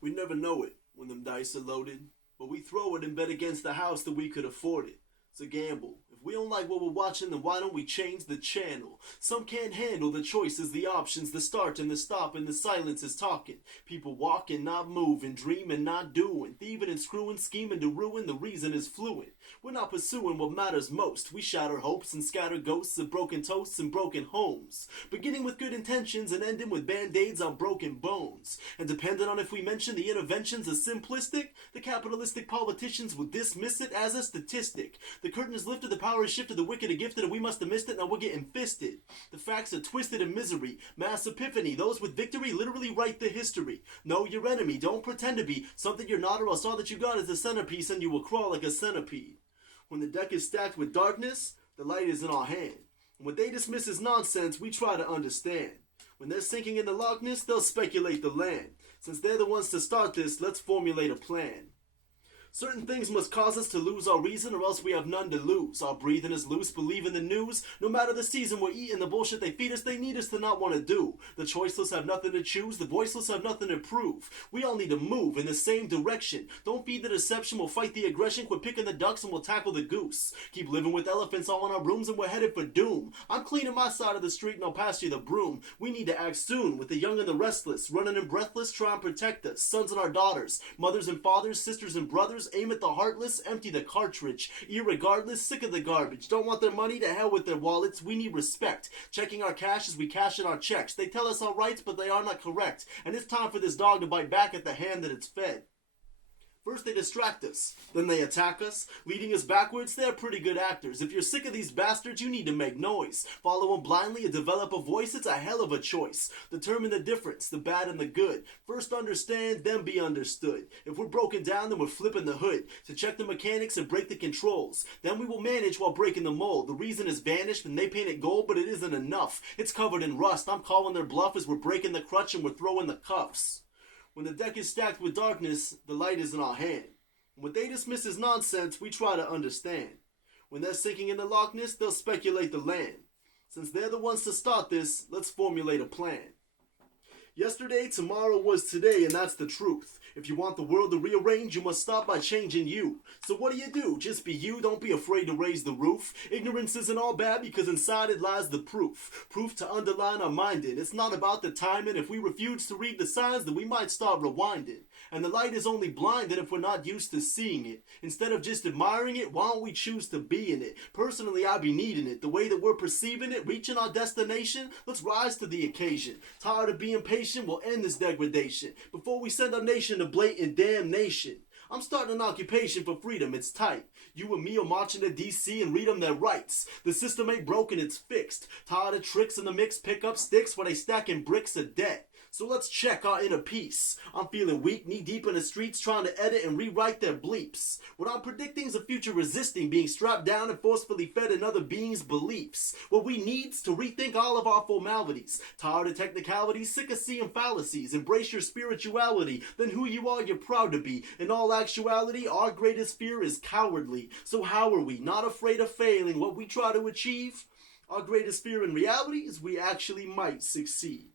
We never know it when them dice are loaded, but we throw it and bet against the house that we could afford it. It's a gamble. If we don't like what we're watching, then why don't we change the channel? Some can't handle the choices, the options, the start and the stop, and the silence is talking. People walking, not moving, dreaming, not doing, thieving and screwing, scheming to ruin. The reason is fluent. We're not pursuing what matters most. We shatter hopes and scatter ghosts of broken toasts and broken homes. Beginning with good intentions and ending with band-aids on broken bones. And depending on if we mention the interventions as simplistic, the capitalistic politicians will dismiss it as a statistic. The curtain is lifted, the power is shifted, the wicked are gifted, and we must have missed it, now we're getting fisted. The facts are twisted in misery. Mass epiphany, those with victory literally write the history. Know your enemy, don't pretend to be something you're not, or else all that you got is a centerpiece and you will crawl like a centipede. When the deck is stacked with darkness, the light is in our hand. And what they dismiss as nonsense, we try to understand. When they're sinking in the Loch Ness, they'll speculate the land. Since they're the ones to start this, let's formulate a plan. Certain things must cause us to lose our reason, or else we have none to lose. Our breathing is loose, believe in the news. No matter the season, we're eating the bullshit they feed us, they need us to not want to do. The choiceless have nothing to choose, the voiceless have nothing to prove. We all need to move in the same direction. Don't feed the deception, we'll fight the aggression. Quit picking the ducks and we'll tackle the goose. Keep living with elephants all in our rooms and we're headed for doom. I'm cleaning my side of the street and I'll pass you the broom. We need to act soon with the young and the restless, running and breathless, try and protect us. Sons and our daughters, mothers and fathers, sisters and brothers, aim at the heartless, empty the cartridge. Irregardless, sick of the garbage. Don't want their money, to hell with their wallets. We need respect. Checking our cash as we cash in our checks. They tell us our rights, but they are not correct. And it's time for this dog to bite back at the hand that it's fed. First they distract us, then they attack us, leading us backwards. They're pretty good actors. If you're sick of these bastards, you need to make noise. Follow them blindly and develop a voice, it's a hell of a choice. Determine the difference, the bad and the good. First understand, then be understood. If we're broken down, then we're flipping the hood to check the mechanics and break the controls. Then we will manage while breaking the mold. The reason is vanished and they paint it gold, but it isn't enough. It's covered in rust. I'm calling their bluff as we're breaking the crutch and we're throwing the cuffs. When the deck is stacked with darkness, the light is in our hand. What they dismiss as nonsense, we try to understand. When they're sinking in the Loch Ness, they'll speculate the land. Since they're the ones to start this, let's formulate a plan. Yesterday, tomorrow was today, and that's the truth. If you want the world to rearrange, you must start by changing you. So what do? Just be you, don't be afraid to raise the roof. Ignorance isn't all bad because inside it lies the proof. Proof to underline our minded. It's not about the timing. If we refuse to read the signs, then we might start rewinding. And the light is only blinded if we're not used to seeing it. Instead of just admiring it, why don't we choose to be in it? Personally, I be needing it. The way that we're perceiving it, reaching our destination, let's rise to the occasion. Tired of being patient, we'll end this degradation. Before we send our nation to blatant damnation. I'm starting an occupation for freedom, it's tight. You and me are marching to DC and read them their rights. The system ain't broken, it's fixed. Tired of tricks in the mix, pick up sticks where they stacking bricks of debt. So let's check our inner peace. I'm feeling weak, knee deep in the streets, trying to edit and rewrite their bleeps. What I'm predicting is a future resisting, being strapped down and forcefully fed in other beings' beliefs. What we need's to rethink all of our formalities. Tired of technicalities, sick of seeing fallacies. Embrace your spirituality, then who you are you're proud to be. In all actuality, our greatest fear is cowardly. So how are we, not afraid of failing what we try to achieve? Our greatest fear in reality is we actually might succeed.